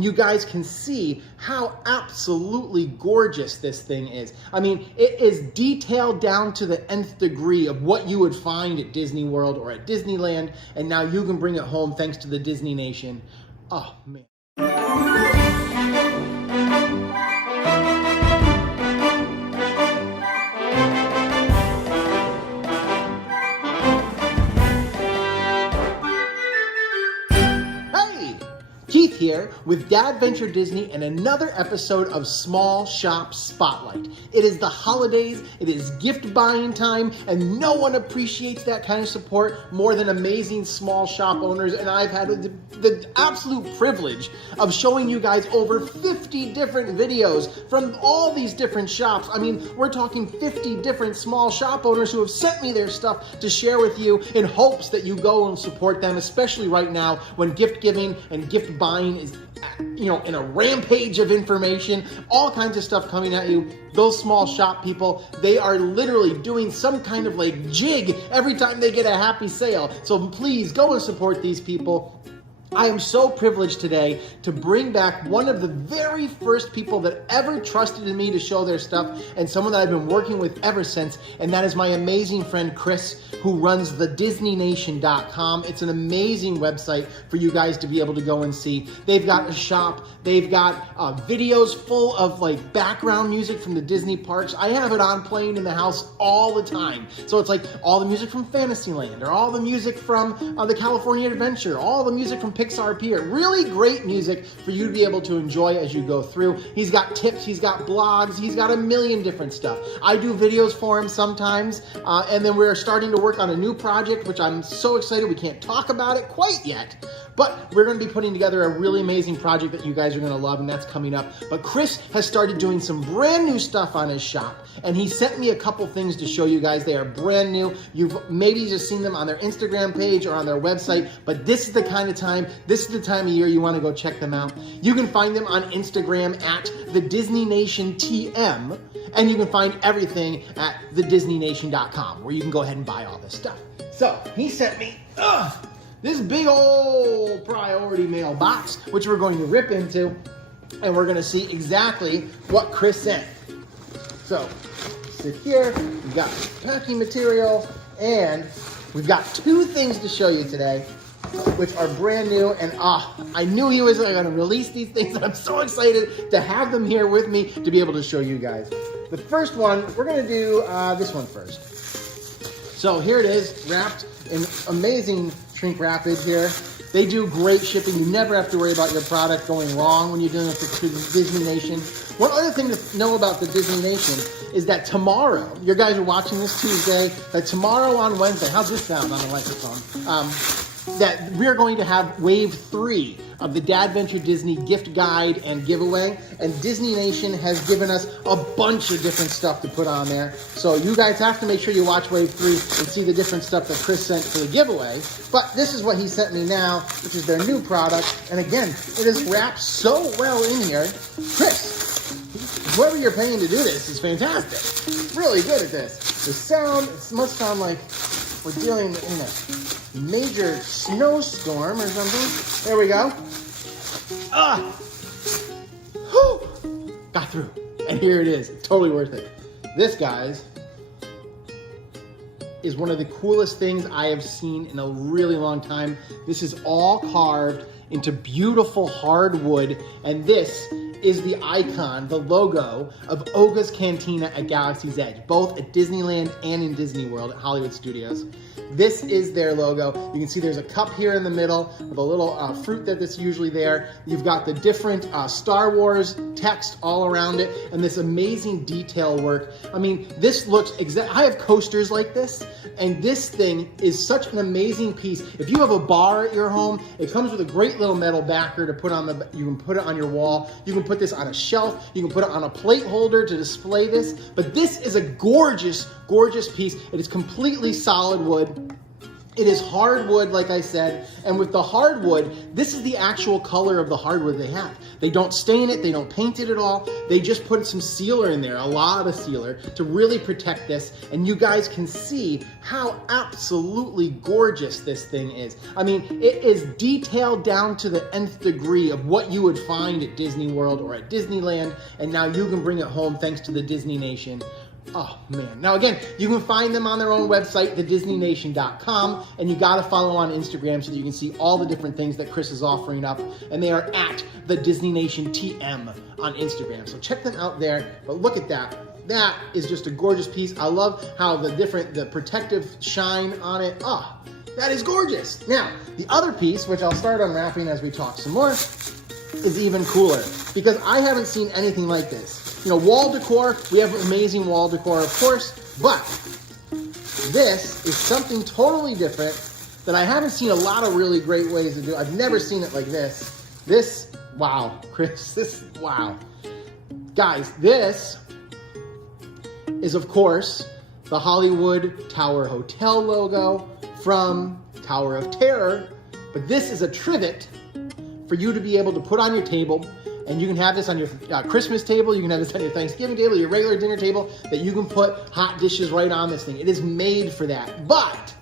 You guys can see how absolutely gorgeous this thing is. I mean, it is detailed down to the nth degree of what you would find at Disney World or at Disneyland, and now you can bring it home thanks to the Disney Nation. Oh, man. Keith here with DADventure Disney and another episode of Small Shop Spotlight. It is the holidays, it is gift buying time, and no one appreciates that kind of support more than amazing small shop owners, and I've had the absolute privilege of showing you guys over 50 different videos from all these different shops. I mean, we're talking 50 different small shop owners who have sent me their stuff to share with you in hopes that you go and support them, especially right now when gift giving and gift buying is, in a rampage of information, all kinds of stuff coming at you. Those small shop people, they are literally doing some kind of like jig every time they get a happy sale. So please go and support these people. I am so privileged today to bring back one of the very first people that ever trusted in me to show their stuff, and someone that I've been working with ever since, and that is my amazing friend Chris, who runs DADventure.com. It's an amazing website for you guys to be able to go and see. They've got a shop, they've got videos full of like background music from the Disney parks. I have it on playing in the house all the time. So it's like all the music from Fantasyland, or all the music from the California Adventure, all the music from Pixar Pier. Really great music for you to be able to enjoy as you go through. He's got tips, he's got blogs, he's got a million different stuff. I do videos for him sometimes, and then we're starting to work on a new project, which I'm so excited. We can't talk about it quite yet, but we're going to be putting together a really amazing project that you guys are going to love, and that's coming up. But Chris has started doing some brand new stuff on his shop, and he sent me a couple things to show you guys. They are brand new. You've maybe just seen them on their Instagram page or on their website, but this is the kind of time, this is the time of year you want to go check them out. You can find them on Instagram at the Disney Nation TM, and you can find everything at thedisneynation.com, where you can go ahead and buy all this stuff. So he sent me this big old priority mail box, which we're going to rip into, and we're going to see exactly what Chris sent. So sit here, we've got packing material, and we've got two things to show you today, which are brand new, and I knew he was going to release these things, and I'm so excited to have them here with me to be able to show you guys. The first one, we're going to do this one first. So here it is, wrapped in amazing shrink wrappage here. They do great shipping. You never have to worry about your product going wrong when you're doing it through the Disney Nation. One other thing to know about the Disney Nation is that tomorrow, you guys are watching this Tuesday, that tomorrow on Wednesday, how's this sound on the microphone? That we're going to have wave 3 of the DADventure Disney gift guide and giveaway, and Disney Nation has given us a bunch of different stuff to put on there. So you guys have to make sure you watch wave 3 and see the different stuff that Chris sent for the giveaway. But this is what he sent me now, which is their new product. And again, it is wrapped so well in here. Chris, whoever you're paying to do this is fantastic. Really good at this. The sound, it must sound like we're dealing in a major snowstorm or something. There we go. Whew. Got through. And here it is. Totally worth it. This, guys, is one of the coolest things I have seen in a really long time. This is all carved into beautiful hardwood, and this is the icon, the logo of Oga's Cantina at Galaxy's Edge, both at Disneyland and in Disney World at Hollywood Studios. This is their logo. You can see there's a cup here in the middle with a little fruit that's usually there. You've got the different Star Wars text all around it, and this amazing detail work. I mean, this looks I have coasters like this, and this thing is such an amazing piece. If you have a bar at your home, it comes with a great little metal backer to put on you can put it on your wall. You can put this on a shelf. You can put it on a plate holder to display this. But this is a gorgeous, gorgeous piece. It is completely solid wood. It is hardwood, like I said, and with the hardwood, this is the actual color of the hardwood they have. They don't stain it, they don't paint it at all. They just put some sealer in there, a lot of sealer, to really protect this. And you guys can see how absolutely gorgeous this thing is. I mean, it is detailed down to the nth degree of what you would find at Disney World or at Disneyland. And now you can bring it home thanks to the Disney Nation. Oh man. Now again, you can find them on their own website, thedisneynation.com, and you gotta follow on Instagram so that you can see all the different things that Chris is offering up, and they are at the Disney Nation TM on Instagram. So check them out there. But look at that. That is just a gorgeous piece. I love how the protective shine on it. Ah, that is gorgeous. Now, the other piece, which I'll start unwrapping as we talk some more, is even cooler because I haven't seen anything like this. You know, wall decor, we have amazing wall decor, of course, but this is something totally different that I haven't seen a lot of really great ways to do. I've never seen it like this. This, wow, Chris, wow. Guys, this is, of course, the Hollywood Tower Hotel logo from Tower of Terror, but this is a trivet for you to be able to put on your table. And you can have this on your Christmas table, you can have this on your Thanksgiving table, your regular dinner table, that you can put hot dishes right on this thing. It is made for that. But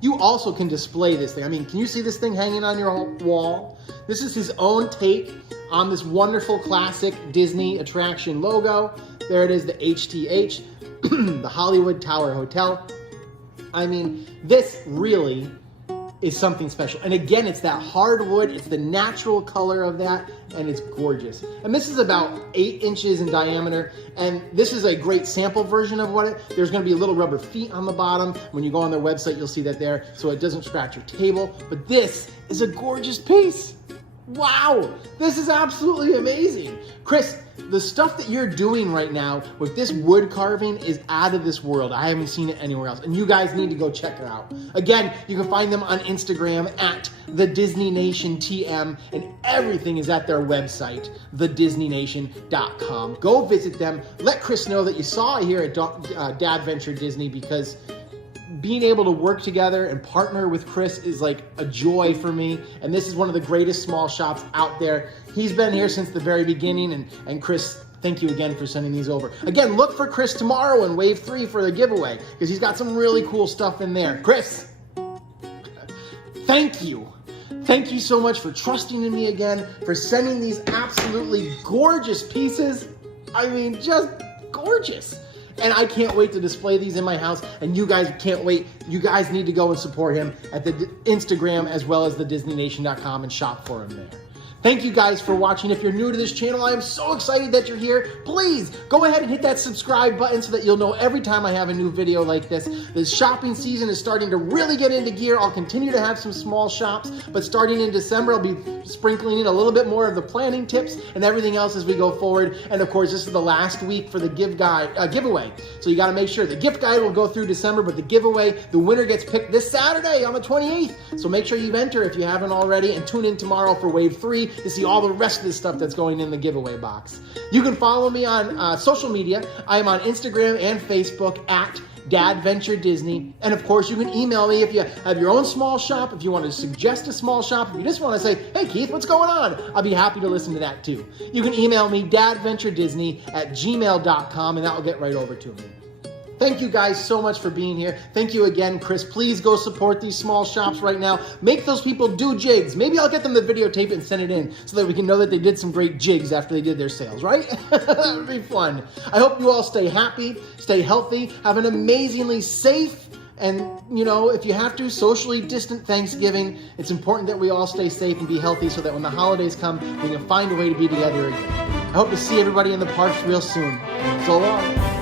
you also can display this thing. I mean, can you see this thing hanging on your wall? This is his own take on this wonderful classic Disney attraction logo. There it is, the HTH, the Hollywood Tower Hotel. I mean, this really is something special. And again, it's that hardwood, it's the natural color of that, and it's gorgeous. And this is about 8 inches in diameter, and this is a great sample version of there's gonna be little rubber feet on the bottom. When you go on their website, you'll see that there, so it doesn't scratch your table. But this is a gorgeous piece. Wow, this is absolutely amazing. Chris, the stuff that you're doing right now with this wood carving is out of this world. I haven't seen it anywhere else, and you guys need to go check it out. Again, you can find them on Instagram at the Disney Nation TM, and everything is at their website, thedisneynation.com. Go visit them. Let Chris know that you saw it here at DADventure Disney, because being able to work together and partner with Chris is like a joy for me. And this is one of the greatest small shops out there. He's been here since the very beginning. And Chris, thank you again for sending these over. Again, look for Chris tomorrow in Wave 3 for the giveaway, because he's got some really cool stuff in there. Chris, thank you. Thank you so much for trusting in me again, for sending these absolutely gorgeous pieces. I mean, just gorgeous. And I can't wait to display these in my house, and you guys can't wait. You guys need to go and support him at the Instagram as well as the DisneyNation.com and shop for him there. Thank you guys for watching. If you're new to this channel, I am so excited that you're here. Please go ahead and hit that subscribe button so that you'll know every time I have a new video like this. The shopping season is starting to really get into gear. I'll continue to have some small shops, but starting in December, I'll be sprinkling in a little bit more of the planning tips and everything else as we go forward. And of course, this is the last week for the giveaway. So you got to make sure the gift guide will go through December, but the giveaway, the winner gets picked this Saturday on the 28th. So make sure you enter if you haven't already, and tune in tomorrow for Wave 3 to see all the rest of the stuff that's going in the giveaway box. You can follow me on social media. I am on Instagram and Facebook at DADventure Disney. And of course, you can email me if you have your own small shop, if you want to suggest a small shop, if you just want to say, hey Keith, what's going on? I'll be happy to listen to that too. You can email me dadventuredisney@gmail.com, and that will get right over to me. Thank you guys so much for being here. Thank you again, Chris. Please go support these small shops right now. Make those people do jigs. Maybe I'll get them to videotape it and send it in so that we can know that they did some great jigs after they did their sales, right? That would be fun. I hope you all stay happy, stay healthy, have an amazingly safe, and, you know, if you have to, socially distant Thanksgiving. It's important that we all stay safe and be healthy so that when the holidays come, we can find a way to be together again. I hope to see everybody in the parks real soon. So long.